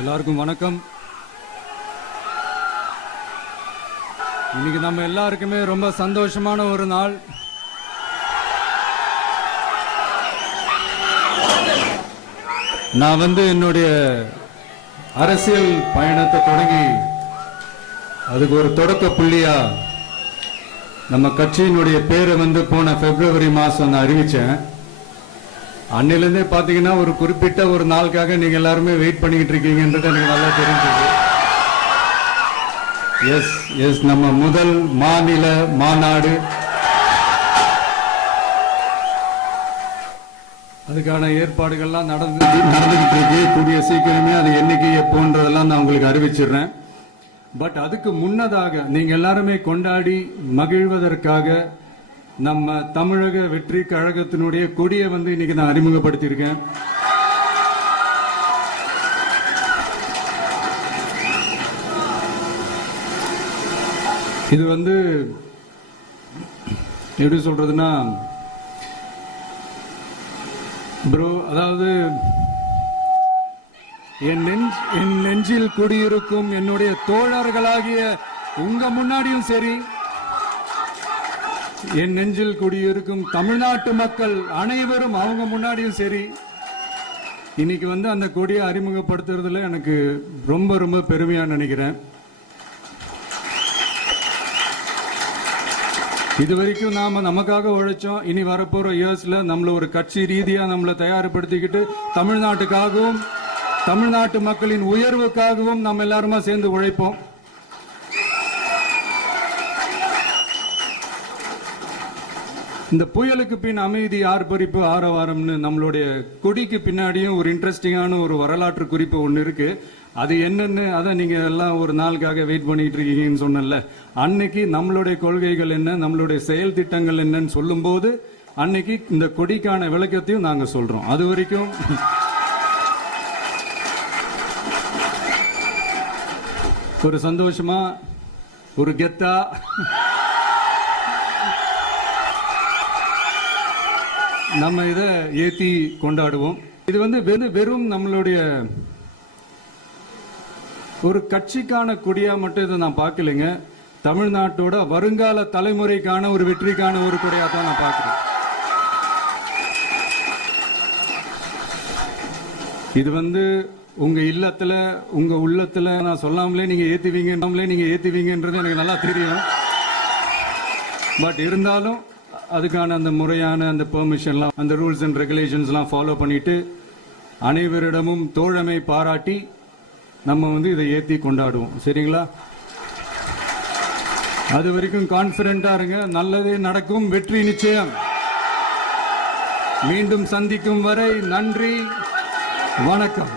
எல்லாருக்கும் வணக்கம். இன்னைக்கு நம்ம எல்லாருக்குமே ரொம்ப சந்தோஷமான ஒரு நாள். நான் என்னுடைய அரசியல் பயணத்தை தொடங்கி அதுக்கு ஒரு தொடக்க புள்ளியா நம்ம கட்சியினுடைய பேரை போன பிப்ரவரி மாசம் நான் அறிவிச்சேன். அன்னிலிருந்தே பாத்தீங்கன்னா ஒரு குறிப்பிட்ட ஒரு நாளுக்காக நீங்க எல்லாருமே வெயிட் பண்ணிட்டு இருக்கீங்கன்றது எனக்கு நல்லா தெரிஞ்சது. எஸ் எஸ் நம்ம முதல் மாநில மாநாடு, அதுக்கான ஏற்பாடுகள்லாம் நடந்துகிட்டு இருக்கு. கூடிய சீக்கிரமே அது என்னைக்கு எப்போன்றதெல்லாம் நான் உங்களுக்கு அறிவிச்சிடுறேன். பட் அதுக்கு முன்னதாக நீங்க எல்லாருமே கொண்டாடி மகிழ்வதற்காக நம்ம தமிழக வெற்றி கழகத்தினுடைய கொடியை இன்னைக்கு நான் அறிமுகப்படுத்தியிருக்கேன். இது எப்படி சொல்றதுன்னா ப்ரோ, அதாவது என் நெஞ்சில் குடியிருக்கும் என்னுடைய தோழர்களாகிய உங்க முன்னாடியும் சரி, என் நெஞ்சில் குடியிருக்கும் தமிழ்நாட்டு மக்கள் அனைவரும் அவங்க முன்னாடியும் சரி, இன்னைக்கு அந்த கொடியை அறிமுகப்படுத்துறதுல எனக்கு ரொம்ப ரொம்ப பெருமையா நினைக்கிறேன். இதுவரைக்கும் நாம நமக்காக உழைச்சோம். இனி வரப்போற இயர்ஸ்ல நம்மள ஒரு கட்சி ரீதியா நம்மளை தயார்படுத்திக்கிட்டு தமிழ்நாட்டுக்காகவும் தமிழ்நாட்டு மக்களின் உயர்வுக்காகவும் நம்ம எல்லாருமா சேர்ந்து உழைப்போம். இந்த புயலுக்கு பின் அமைதி, ஆர்ப்பரிப்பு, ஆரவாரம்னு நம்மளுடைய கொடிக்கு பின்னாடியும் ஒரு இன்ட்ரெஸ்டிங்கான ஒரு வரலாற்று குறிப்பு ஒன்று இருக்கு. அது என்னன்னு அதை நீங்க எல்லாம் ஒரு நாளுக்காக வெயிட் பண்ணிட்டு இருக்கீங்கன்னு சொன்னல. அன்னைக்கு நம்மளுடைய கொள்கைகள் என்ன, நம்மளுடைய செயல் திட்டங்கள் என்னன்னு சொல்லும் போது அன்னைக்கு இந்த கொடிக்கான விளக்கத்தையும் நாங்க சொல்றோம். அது வரைக்கும் ஒரு சந்தோஷமா, ஒரு கெத்தா நம்ம இதை ஏத்தி கொண்டாடுவோம். இது வெறும் நம்மளுடைய ஒரு கட்சிக்கான கொடியா மட்டும் இதை நான் பார்க்கலைங்க. தமிழ்நாட்டோட வருங்கால தலைமுறைக்கான ஒரு வெற்றிக்கான ஒரு கொடியா தான் நான் பார்க்கிறேன். இது உங்க இல்லத்துல, உங்க உள்ளத்துல நான் சொல்லாமலே நீங்க ஏத்துவீங்கன்றது எனக்கு நல்லா தெரியும். பட் இருந்தாலும் அதுக்கான அந்த முறையான அந்த பெர்மிஷன்லாம், அந்த ரூல்ஸ் அண்ட் ரெகுலேஷன்ஸ்லாம் ஃபாலோ பண்ணிட்டு அனைவரிடமும் தோழமை பாராட்டி நம்ம இதை ஏற்றி கொண்டாடுவோம். சரிங்களா? அது வரைக்கும் கான்பிடண்டா இருங்க. நல்லதே நடக்கும். வெற்றி நிச்சயம். மீண்டும் சந்திக்கும் வரை நன்றி, வணக்கம்.